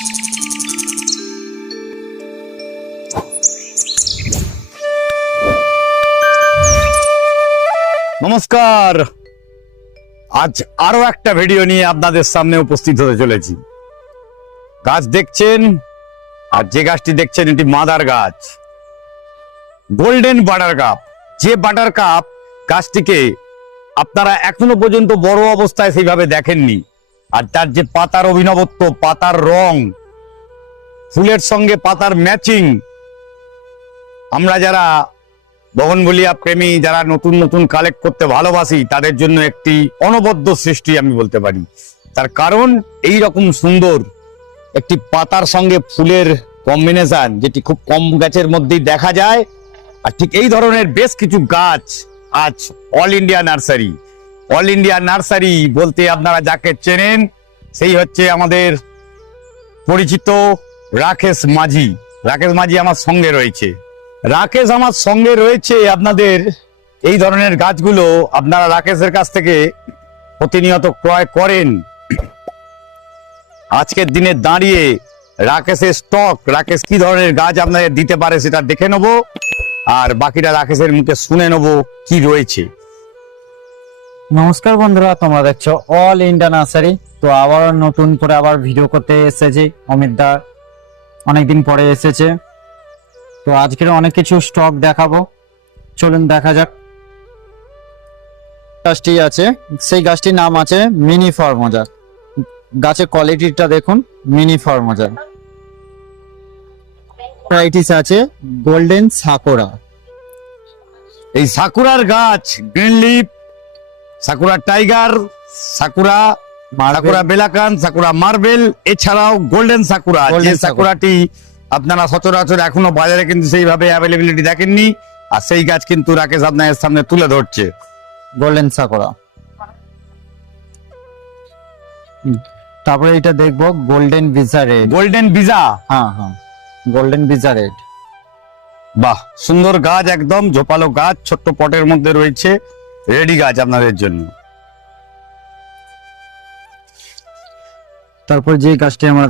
নমস্কার, আজ আরো একটা ভিডিও নিয়ে আপনাদের সামনে উপস্থিত হতে চলেছি। গাছ দেখছেন, আর যে গাছটি দেখছেন এটি মাদার গাছ, গোল্ডেন বাটার কাপ। যে বাটার কাপ গাছটিকে আপনারা এখনো পর্যন্ত বড় অবস্থায় সেইভাবে দেখেননি, আর তার যে পাতার অভিনবত্ব, পাতার রং, ফুলের সঙ্গে পাতার ম্যাচিং, আমরা যারা বগনভেলিয়া প্রেমী, যারা নতুন নতুন কালেক্ট করতে ভালোবাসি, তাদের জন্য একটি অনবদ্য সৃষ্টি আমি বলতে পারি। তার কারণ এই রকম সুন্দর একটি পাতার সঙ্গে ফুলের কম্বিনেশন, যেটি খুব কম গাছের মধ্যেই দেখা যায়। আর ঠিক এই ধরনের বেশ কিছু গাছ আজ all India nursery, all India nursery বলতে আপনারা যাকে চেনেন সেই হচ্ছে আমাদের পরিচিত রাকেশ মাঝি। রাকেশ মাঝি আমার সঙ্গে রয়েছে। রাকেশ আমার সঙ্গে রয়েছে। আপনাদের এই ধরনের গাছগুলো আপনারা রাকেশের কাছ থেকে প্রতিনিয়ত ক্রয় করেন। আজকের দিনে দাঁড়িয়ে রাকেশের স্টক, রাকেশ কি ধরনের গাছ আপনাদের দিতে পারে সেটা দেখে নেব, আর বাকিটা রাকেশের মুখে শুনে নেব কি রয়েছে। নমস্কার বন্ধুরা, তোমরা দেখছো অল ইন্ডিয়া নার্সারি। তো আবার নতুন করে আবার ভিডিও করতে এসেছি। অমিত দা অনেকদিন পরে এসেছে, তো আজকের অনেক কিছু স্টক দেখাবো। চলুন দেখা যাক। গাছটি আছে, সেই গাছটির নাম আছে মিনি ফরমোজা। গাছের কোয়ালিটিটা দেখুন, মিনি ফরমোজা। ভ্যারাইটিস আছে গোল্ডেন সাকুরা। এই সাকুরার গাছ green leaf, sakura tiger, sakura sakura বেলাকান, সাকুরা মার্বেল, এছাড়াও গোল্ডেন সাকুরা, যে সাকুরাটি আপনারা সচরাচর এখনো বাজারে কিন্তু সেইভাবে অ্যাভেলেবিলিটি দেখেননি, আর সেই গাছ কিন্তু রাকেশ আপনাদের সামনে তুলে ধরছে। Golden sakura. তারপরে এটা দেখবো গোল্ডেন ভিজা রেড। গোল্ডেন ভিজা, হ্যাঁ হ্যাঁ, গোল্ডেন ভিজা রেড। বাহ, সুন্দর গাছ, একদম ঝোপালো গাছ, ছোট্ট পটের মধ্যে রয়েছে, রেডি গাছ আপনাদের জন্য। তারপর যে গাছটি আমরা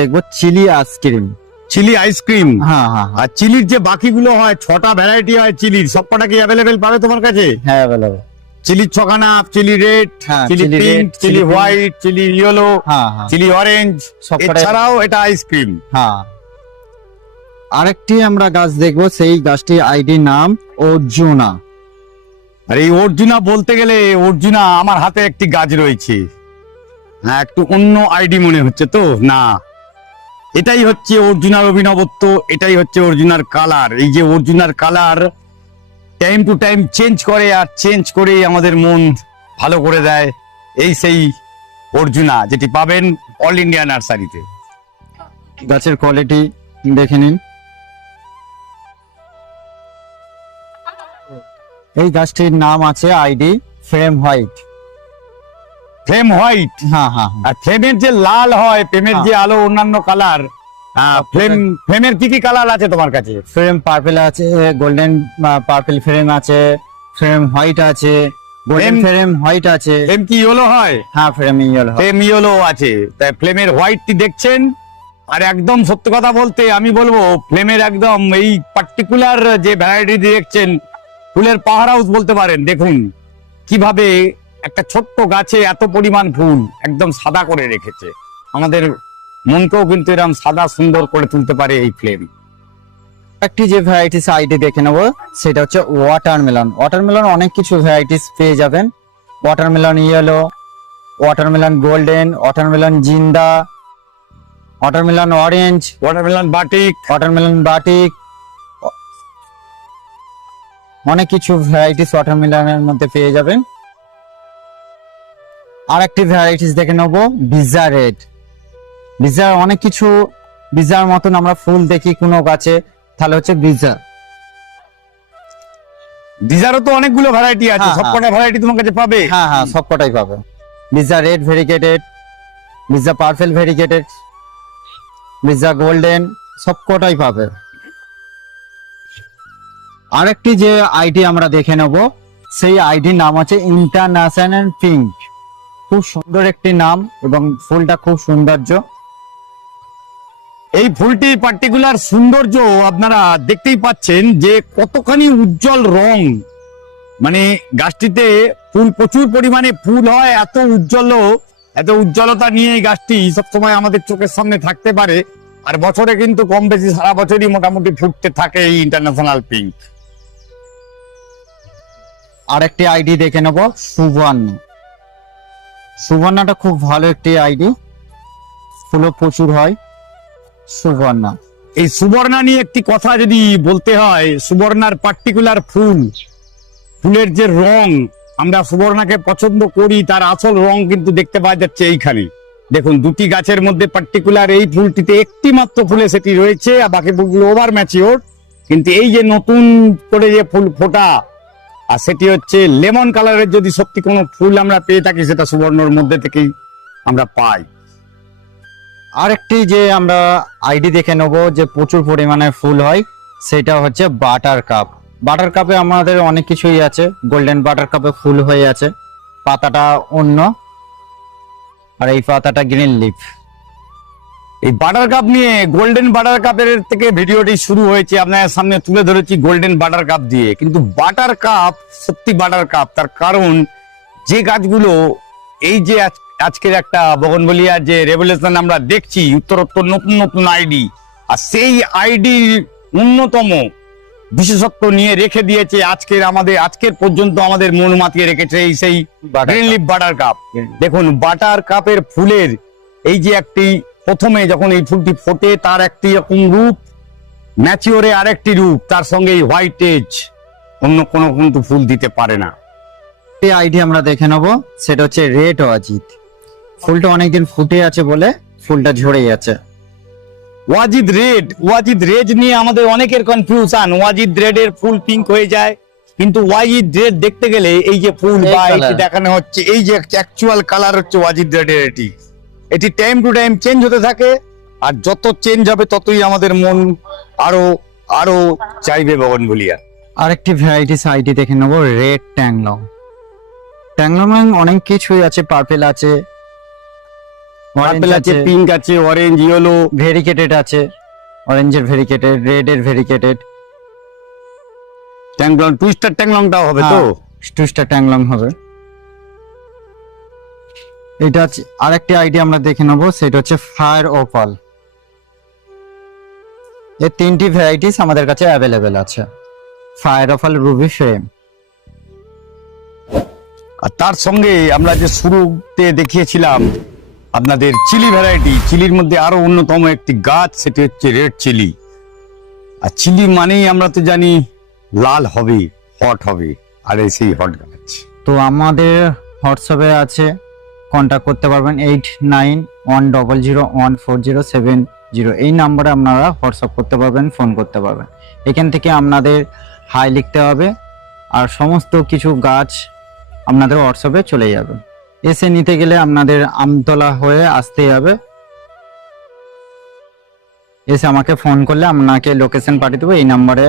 দেখবো চিলি আইসক্রিম। চিলি আইসক্রিম, হ্যাঁ হ্যাঁ, আর চিলির যে বাকিগুলো হয়, 6টা ভ্যারাইটি হয় চিলির, সবকটা কি অ্যাভেলেবেল পাবে তোমার কাছে? হ্যাঁ অ্যাভেলেবল। চিলি ছখানা, চিলি রেড, হ্যাঁ, chili chili pink, red, chili chili white, chili yellow, হ্যাঁ হ্যাঁ, চিলি অরেঞ্জ, সবকটাই। এছাড়াও এটা আইসক্রিম। হ্যাঁ, আরেকটি আমরা গাছ দেখবো, সেই গাছটি আইডি নাম অর্জুনা। আর এই অর্জুনা বলতে গেলে, অর্জুনা আমার হাতে একটি গাছ রয়েছে। হ্যাঁ, একটু অন্য আইডি মনে হচ্ছে তো না, এটাই হচ্ছে অর্জুনার অভিনবত্ব, এটাই হচ্ছে অর্জুনার কালার। এই যে অর্জুনার colour time to time change করে, আর চেঞ্জ করে আমাদের মন ভালো করে দেয়। এই সেই অর্জুনা যেটি পাবেন অল ইন্ডিয়া নার্সারিতে। গাছের কোয়ালিটি দেখে নিন। এই গাছটির নাম আছে ID frame white. Flame white, হ্যাঁ হ্যাঁ, আর ফ্লেমের যে লাল হয়, ফ্লেমের যে আলো অন্যান্য কালার, ফ্লেমের কি কি কালার আছে তোমার কাছে? ফ্রেম পার্পল আছে, গোল্ডেন পার্পল ফ্রেম আছে, ফ্রেম হোয়াইট আছে, গোল্ডেন ফ্রেম হোয়াইট আছে। ফ্লেম কি ইয়েলো হয়? হ্যাঁ, ফ্রেম ইয়েলো। ফ্লেম ইয়েলো আছে। তাই ফ্লেমের হোয়াইটটি দেখছেন। আর একদম সত্য কথা বলতে আমি বলবো, ফ্লেমের একদম এই পার্টিকুলার যে ভ্যারাইটি দেখছেন, ফুলের পাওয়ার হাউস বলতে পারেন। দেখুন কিভাবে একটা ছোট্ট গাছে এত পরিমাণ ফুল একদম সাদা করে রেখেছে। আমাদের মনকেও কিন্তু এরকম সাদা সুন্দর করে তুলতে পারে এই ফ্লেম। একটি যে ভ্যারাইটিস আইডি দেখে নেবো, সেটা হচ্ছে ওয়াটারমেলন। ওয়াটারমেলন অনেক কিছু ভ্যারাইটিস পেয়ে যাবেন। Watermelon yellow, watermelon golden, watermelon জিন্দা, watermelon orange, watermelon batik, watermelon batik, অনেক কিছু ভ্যারাইটিস ওয়াটারমেলনের মধ্যে পেয়ে যাবেন। আর একটি ভ্যারাইটিস দেখে নেবো ভিজা রেড। ভিজার অনেক কিছু, ভিজার মতন আমরা ফুল দেখি কোনো গাছে, তাহলে হচ্ছে ভিজা। ভিজারও তো অনেকগুলো ভ্যারাইটি আছে, হ্যাঁ, সবকটা ভ্যারাইটি তোমার কাছে পাবে? হ্যাঁ হ্যাঁ, সবকটাই পাবে। ভিজা রেড ভেরিগেটেড, ভিজা পার্পল ভেরিগেটেড, ভিজা গোল্ডেন, সবকটাই পাবে। আরেকটি যে আইডি আমরা দেখে নেব, সেই আইডির নাম আছে ইন্টারন্যাশনাল পিঙ্ক। খুব সুন্দর একটি নাম এবং ফুলটা খুব সৌন্দর্য। এই ফুলটির পার্টিকুলার সৌন্দর্য আপনারা দেখতেই পাচ্ছেন যে কতখানি উজ্জ্বল রং, মানে গাছটিতে ফুল প্রচুর পরিমাণে ফুল হয়, এত উজ্জ্বলতা নিয়ে এই গাছটি সবসময় আমাদের চোখের সামনে থাকতে পারে। আর বছরে কিন্তু কম বেশি সারা বছরই মোটামুটি ফুটতে থাকে এই ইন্টারন্যাশনাল পিঙ্ক। আরেকটি আইডি দেখে নেব, সুবর্ণা। সুবর্ণাটা খুব ভালো একটি আইডি, ফুলও প্রচুর হয়। সুবর্ণা, এই সুবর্ণা নিয়ে একটি কথা যদি বলতে হয়, সুবর্ণার পার্টিকুলার ফুলের যে রং, আমরা সুবর্ণাকে পছন্দ করি, তার আসল রং কিন্তু দেখতে পাওয়া যাচ্ছে এইখানে। দেখুন, দুটি গাছের মধ্যে পার্টিকুলার এই ফুলটিতে একটি মাত্র ফুলে সেটি রয়েছে, আর বাকি ফুলগুলো ওভার ম্যাচিওর। কিন্তু এই যে নতুন করে যে ফুল ফোটা, আর সেটি হচ্ছে লেমন কালারের, যদি সত্যি কোনো ফুল আমরা পেয়ে থাকি সেটা সুবর্ণর মধ্যে থেকেই আমরা পাই। আরেকটি যে আমরা আইডি দেখে নেব যে প্রচুর পরিমাণে ফুল হয়, সেটা হচ্ছে বাটার কাপ। বাটার কাপে আমাদের অনেক কিছুই আছে, গোল্ডেন বাটার কাপে ফুল হয়ে আছে, পাতাটা অন্য, আর এই পাতাটা গ্রিন লিফ। এই বাটার কাপ নিয়ে, গোল্ডেন বাটার কাপের থেকে ভিডিওটি শুরু হয়েছে, আপনার সামনে তুলে ধরেছি গোল্ডেন বাটার কাপ দিয়ে। কিন্তু বাটার কাপ সত্যি বাটার কাপ, তার কারণ যে গাছগুলো এই যে আজকের একটা বগনভেলিয়ার যে রেভলিউশন আমরা দেখছি, উত্তরোত্তর নতুন নতুন আইডি, আর সেই আইডির অন্যতম বিশেষত্ব নিয়ে রেখে দিয়েছে আজকের পর্যন্ত আমাদের মন মাতিয়ে রেখেছে এই সেই গ্রিন লিফ বাটার কাপ। দেখুন, বাটার কাপের ফুলের এই যে একটি, প্রথমে যখন এই ফুলটি ফোটে তার একটি রকম রূপ, ম্যাচিওরে আরেকটি রূপ, তার সঙ্গে এই হোয়াইট এজ অন্য কোনো কিন্তু ফুল দিতে পারে না। এই আইডি আমরা দেখে নেব, সেটা হচ্ছে রেড ওয়াজিদ। ফুলটা অনেকদিন ফুটে আছে বলে ফুলটা ঝরে যাচ্ছে। ওয়াজিদ রেড নিয়ে আমাদের অনেকের কনফিউশন। ওয়াজিদ রেড এর ফুল পিঙ্ক হয়ে যায়, কিন্তু ওয়াজিদ রেড দেখতে গেলে এই যে ফুল এই বা colour। এটি দেখানো হচ্ছে, এই যে অ্যাকচুয়াল কালার হচ্ছে ওয়াজিদ রেড এর। এটি টাইম টু টাইম চেঞ্জ হতে থাকে, আর যত চেঞ্জ হবে ততই আমাদের মন আরো আরো চাইবে বগনভেলিয়া। আরেকটি ভ্যারাইটিস আইডি দেখে নেব, রেড ট্যাংলং। ট্যাংলং অনেক কিছুই আছে, পার্পেল আছে, পার্পল আছে, পিঙ্ক আছে, অরেঞ্জ, ইয়েলো, ভেরিকেটেড আছে, অরেঞ্জের ভেরিকেটেড, রেড এর ভেরিকেটেড, ট্যাংলং, টুইস্টার ট্যাংলংটাও হবে তো। টুইস্টার ট্যাংলং হবে। এটা আরেকটি আইডি আমরা দেখে নেব, সেটা হচ্ছে ফায়ার ওপাল। এই তিনটি ভ্যারাইটিস আমাদের কাছে অ্যাভেলেবেল আছে, ফায়ার ওপাল, রুবি, ফ্রেম। আর তার সঙ্গে আমরা যে শুরুতে দেখিয়েছিলাম আপনাদের চিলি ভ্যারাইটি, চিলির মধ্যে আরো অন্যতম একটি গাছ, সেটি হচ্ছে রেড চিলি। আর চিলি মানেই আমরা তো জানি লাল হবে, হট হবে, আর এই সেই হট গাছ। তো আমাদের হোয়াটসঅ্যাপে আছে, কন্ট্যাক্ট করতে পারবেন 8910014070। এই নাম্বারে আপনারা হোয়াটসঅ্যাপ করতে পারবেন, ফোন করতে পারবেন। এখান থেকে আপনাদের হাই লিখতে হবে, আর সমস্ত কিছু গাছ আপনাদের হোয়াটসঅ্যাপে চলে যাবে। এসে নিতে গেলে আপনাদের আমতলা হয়ে আসতে হবে, এসে আমাকে ফোন করলে আপনাকে লোকেশন পাঠিয়ে দেবো, এই নাম্বারে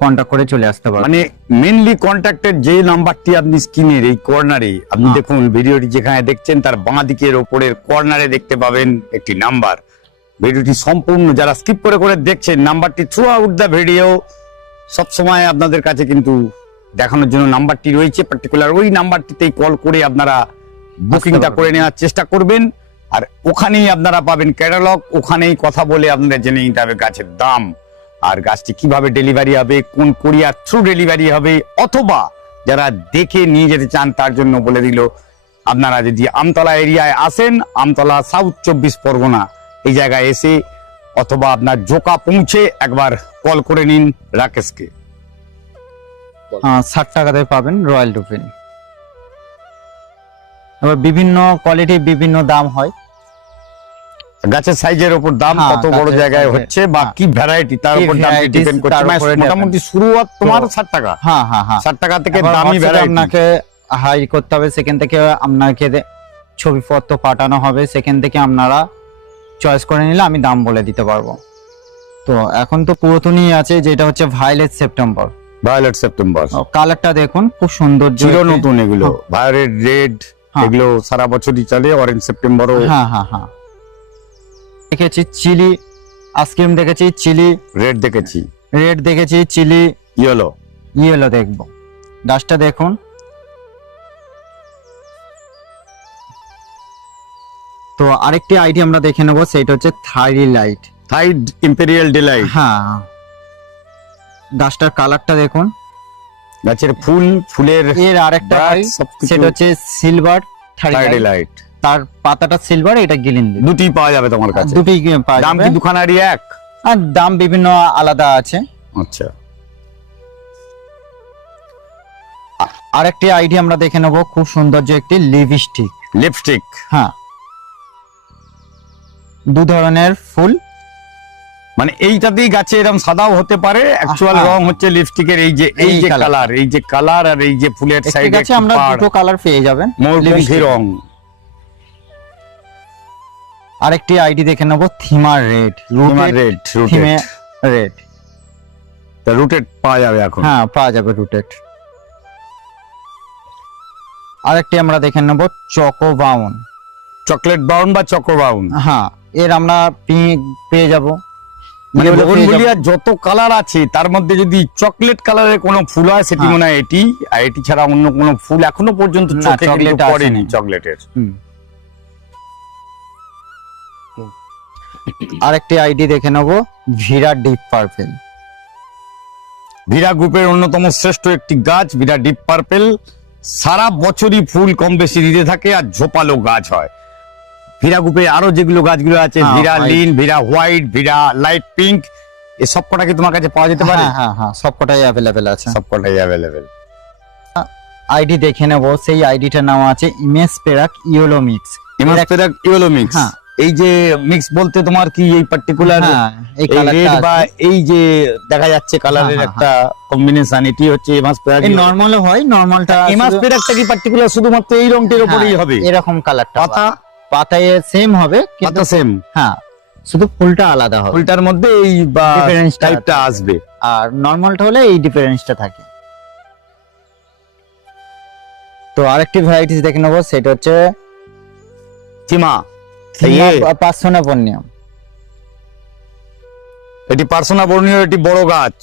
কন্ট্যাক্ট করে চলে আসতে পারবেন। মানে মেইনলি কন্ট্যাক্টের যে নাম্বারটি আপনি স্ক্রিনের এই কর্নারে আপনি দেখুন, ভিডিওটি যেখানে দেখছেন তার বাঁ দিকের ওপরের কর্নারে দেখতে পাবেন একটি নাম্বার। ভিডিওটি সম্পূর্ণ যারা স্কিপ করে করে দেখছেন, নাম্বারটি থ্রু আউট দ্য ভিডিও সবসময় আপনাদের কাছে কিন্তু দেখানোর জন্য নাম্বারটি রয়েছে। পার্টিকুলার ওই নাম্বারটিতেই কল করে আপনারা বুকিংটা করে নেওয়ার চেষ্টা করবেন, আর ওখানেই আপনারা পাবেন ক্যাটালগ। ওখানেই কথা বলে আপনারা জেনে নিতে হবে গাছের দাম, আর গাছটি কিভাবে ডেলিভারি হবে, কোন কোরিয়ার থ্রু ডেলিভারি হবে, অথবা যারা দেখে নিয়ে যেতে চান তার জন্য বলে দিল, আপনারা যদি আমতলা এরিয়ায় আসেন, আমতলা সাউথ 24 পরগনা এই জায়গায় এসে অথবা আপনার জোকা পৌঁছে একবার কল করে নিন রাকেশকে। 60 টাকাতে পাবেন রয়্যাল ডুফিন। এবার বিভিন্ন কোয়ালিটি বিভিন্ন দাম হয়, গাছের সাইজের উপর দাম, হ্যাঁ, কত বড় গাছের জায়গায় size-এর, হচ্ছে বা হ্যাঁ। কি ভ্যারাইটি তার কি উপর দাম varieties ডিপেন্ড করছে। তার মানে উপরে মোটামুটি depend। শুরুয়াত তোমার তো- 60 টাকা, হ্যাঁ হ্যাঁ হ্যাঁ 60 টাকা থেকে এবার দামি WhatsApp-এ ভ্যারাইটি। আপনাকে হাই করতে হবে, সেখান থেকে আপনাকে ছবিপত্র পাঠানো হবে, সেখান থেকে আপনারা চয়েস করে নিলে আমি দাম বলে দিতে পারবো। তো এখন তো পুরাতনই আছে, যেটা হচ্ছে ভায়োলেট সেপ্টেম্বর। ভায়োলেট সেপ্টেম্বর কালারটা দেখুন, খুব সুন্দর, চির নতুন এগুলো, ভায়োলেট, রেড, হ্যাঁ। এগুলো সারা বছরই চলে, অরেঞ্জ সেপ্টেম্বরও। হ্যাঁ হ্যাঁ হ্যাঁ, দেখেছি চিলি আইসক্রিম, দেখেছি চিলি রেড দেখেছি, রেড, দেখেছি চিলি ইয়েলো। ইয়েলো দেখবো। গাছটা দেখুন, তো আরেকটি আইডি আমরা দেখে নেবো, সেটা হচ্ছে থাইরি লাইট। থাইড ইম্পেরিয়াল ডিলাইট। হ্যাঁ, গাছটার কালারটা দেখুন। গাছের ফুলের এর আরেকটা গাছ হয়, সবকিছু সেটা হচ্ছে সিলভার থাইরি থাইড লাইট। ডিলাইট। তার পাতাটা সিলভার, এটা গ্রিন। দুটি পাওয়া যাবে তোমার কাছে? দুটি পাওয়া দাম যাবে। কি দুখানারই এক? আর দাম বিভিন্ন আলাদা আছে। আচ্ছা, আরেকটি আইডি আমরা দেখে নেবো, খুব সুন্দর যে একটি লিপস্টিক। লিপস্টিক। হ্যাঁ, দু ধরনের ফুল, মানে এইটাতেই গাছে এরকম সাদাও হতে পারে, অ্যাকচুয়াল হ্যাঁ। রং হচ্ছে লিপস্টিকের এই যে এই কালার, কালারটা। এই যে কালার আর এই যে ফুলের একটি সাইডে গাছে আমরা দুটো কালার পেয়ে যাবেন। ময়ূরপঙ্খী লিপস্টিক। রং। আরেকটি আইডি দেখে নেবো, থিমার রেড। রেড, থিমে রেড। রুটেড পাওয়া যাবে এখন। হ্যাঁ, পাওয়া যাবে রুটেড। আরেকটি আমরা দেখে নেবো, চকো বাউন। চকলেট বাউন বা চকো বাউন। হ্যাঁ, এর আমরা পেয়ে যাব। মানে এগুলো পেয়ে বোগনভেলিয়ার যত কালার আছে তার মধ্যে যদি চকলেট কালারের কোনো ফুল হয় সেটি হ্যাঁ। মনে হয় এটি, আর এটি ছাড়া অন্য কোনো ফুল এখনো পর্যন্ত না, চোখে চকলেট কিন্তু পড়েনি আসেনি। চকলেটের। হুম। আরেকটি আইডি দেখে নেবো, ভিরা ডিপ পার্পেল। ভিরা গ্রুপের অন্যতম শ্রেষ্ঠ একটি গাছ ভিরা ডিপ পার্পেল। সারা বছরই ফুল কম বেশি দিতে থাকে আর ঝোপালো গাছ হয়। ভিরা গ্রুপে আরো যেগুলো গাছগুলো আছে, হ্যাঁ, ভিরা white। লিন, ভিরা হোয়াইট, ভিরা লাইট পিঙ্ক, এই সব কটা কি তোমার কাছে পাওয়া যেতে পারে? হ্যাঁ হ্যাঁ হ্যাঁ, সবকটাই অ্যাভেলেবেল আছে। সব কটাই অ্যাভেলেবেল। আইডি দেখে নেবো, সেই আইডিটার নাম আছে ইমেজ পেরাক ইয়েলো মিক্স। ইমাসপেরাক ইয়েলো মিক্স। হ্যাঁ। এই যে মিক্স বলতে তোমার কি এই পার্টিকুলার হ্যাঁ, এই এই কালারটা রেড বা এই যে দেখা যাচ্ছে কালারের হ্যাঁ, একটা কম্বিনেশন, এটি হচ্ছে ইমাসপেরাক। এই নরমালও হয়, নরমালটা ইমাসপেরাকটা কি পার্টিকুলার শুধুমাত্র এই রংটির উপরেই হবে? এরকম কালারটা পাতা পাতায় সেম হবে, কিন্তু পাতা সেম, হ্যাঁ, শুধু ফুলটা আলাদা হবে। ফুলটার মধ্যে এই বা Difference টা টাইপটা আছে। আসবে। আর নরমালটা হলে এই ডিফারেন্সটা থাকে। তো আরেকটি ভ্যারাইটিস দেখে নেবো, সেটা হচ্ছে থিমা। এই পার্সোনা বর্নিয়াম। এটি পার্সোনা বর্ণীয়, এটি বড় গাছ,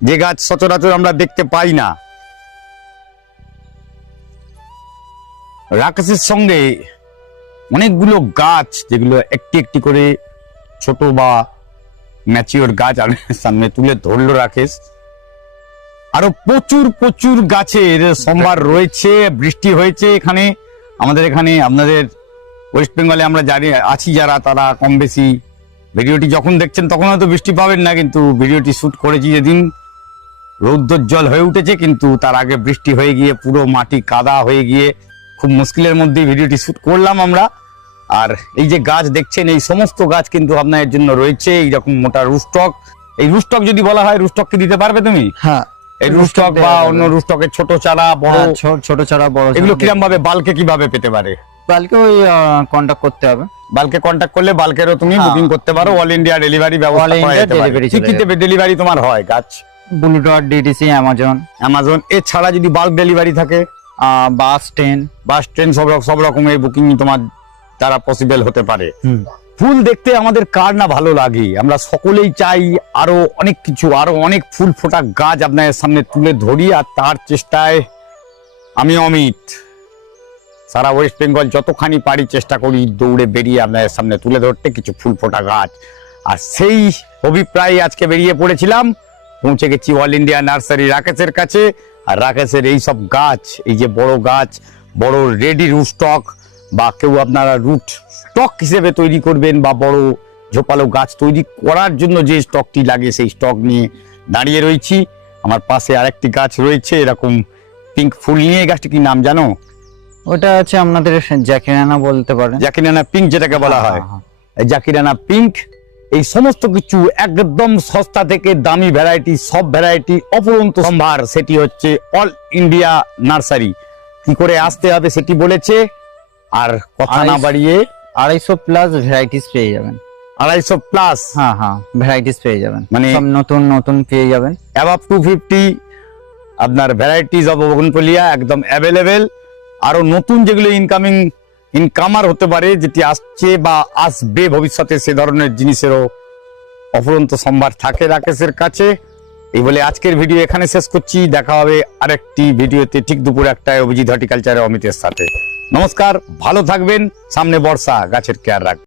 যে গাছ সচরাচর আমরা দেখতে পাই না। রাকেশের সঙ্গে অনেকগুলো গাছ যেগুলো একটি একটি করে ছোট বা ম্যাচিওর গাছ আপনার সামনে তুলে ধরলো রাকেশ। আরো প্রচুর প্রচুর গাছের সম্ভার রয়েছে। বৃষ্টি হয়েছে এখানে, আমাদের এখানে, আপনাদের ওয়েস্ট বেঙ্গলে আমরা জানি আছি যারা, তারা কম বেশি ভিডিওটি যখন দেখছেন তখন হয়তো বৃষ্টি পাবেন না, কিন্তু ভিডিওটি শুট করেছি যেদিন রৌদ্রোজ্জ্বল হয়ে উঠেছে, কিন্তু তার আগে বৃষ্টি হয়ে গিয়ে পুরো মাটি কাদা হয়ে গিয়ে খুব মুশকিলের মধ্যেই ভিডিওটি শুট করলাম আমরা। আর এই যে গাছ দেখছেন, এই সমস্ত গাছ কিন্তু আপনার জন্য রয়েছে এইরকম মোটা রুস্টক। এই রুস্টক যদি বলা হয়, রুস্টক কি দিতে পারবে তুমি? হ্যাঁ, এই রুস্টক বা অন্য রুস্টকের ছোট চারা, বড়, ছোট চারা, বড় এগুলো কিরম ভাবে বাল্কে কিভাবে পেতে পারে? কালকে ওই কন্টাক্ট করতে হবে। বাল্কে কন্ট্যাক্ট করলে বাল্কেরও তুমি হ্যাঁ। বুকিং করতে পারো, অল ইন্ডিয়া ডেলিভারি All ব্যবস্থা করা India যেতে পারে। delivery কি চলে কি যাবে। ডেলিভারি তোমার হয় গাছ? Blue dot, DTC, Amazon, Amazon এছাড়া যদি বাল্ক ডেলিভারি থাকে, বাস, ট্রেন। বাস, ট্রেন, সব রকমের বুকিং তোমার দ্বারা পসিবল হতে পারে। ফুল দেখতে আমাদের কার না ভালো লাগে, আমরা সকলেই চাই আরো অনেক কিছু, আরো অনেক ফুল ফোটা গাছ আপনাদের সামনে তুলে ধরি। আর তার চেষ্টায় আমি অমিত সারা ওয়েস্ট বেঙ্গল যতখানি পারি চেষ্টা করি দৌড়ে বেরিয়ে আপনাদের সামনে তুলে ধরতে কিছু ফুল ফোটা গাছ। আর সেই অভিপ্রায় আজকে বেরিয়ে পড়েছিলাম, পৌঁছে গেছি অল ইন্ডিয়া নার্সারি রাকেশের কাছে। আর রাকেশের এই সব গাছ, এই যে বড় গাছ, বড় রেডি রুট স্টক, বা কেউ আপনারা রুট স্টক হিসেবে তৈরি করবেন বা বড় ঝোপালো গাছ তৈরি করার জন্য যে স্টকটি লাগে সেই স্টক নিয়ে দাঁড়িয়ে রয়েছি। আমার পাশে আরেকটি গাছ রয়েছে এরকম পিঙ্ক ফুল নিয়ে। এই গাছটি কি নাম জানো? ওটা আছে আপনাদের জ্যাকিরানা বলতে পারেন, জাকিরানা পিঙ্ক যেটাকে বলা হয়। এই জাকিরানা পিঙ্ক, এই সমস্ত কিছু একদম সস্তা থেকে দামি ভ্যারাইটি, সব ভ্যারাইটি অপরন্ত সম্ভার, সেটি হচ্ছে অল ইন্ডিয়া নার্সারি। কি করে আসতে হবে সেটি বলেছে। আর কথা না বাড়িয়ে 250 প্লাস ভ্যারাইটিস পেয়ে যাবেন। 250 প্লাস, হ্যাঁ হ্যাঁ, ভ্যারাইটিস পেয়ে যাবেন, মানে- সব নতুন নতুন পেয়ে যাবেন। অ্যাবাভ 250 আপনার ভ্যারাইটিস অফ বোগনভেলিয়া একদম অ্যাভেলেবেল। আরো নতুন যেগুলো ইনকামার হতে পারে, যেটি আসছে বা আসবে ভবিষ্যতে, সে ধরনের জিনিসেরও অফুরন্ত সম্ভার থাকে রাকেশের কাছে। এই বলে আজকের ভিডিও এখানে শেষ করছি। দেখা হবে আরেকটি ভিডিওতে ঠিক দুপুর 1টায় অভিজিৎ হর্টিকালচারে অমিতের সাথে। নমস্কার, ভালো থাকবেন। সামনে বর্ষা, গাছের কেয়ার রাখবেন।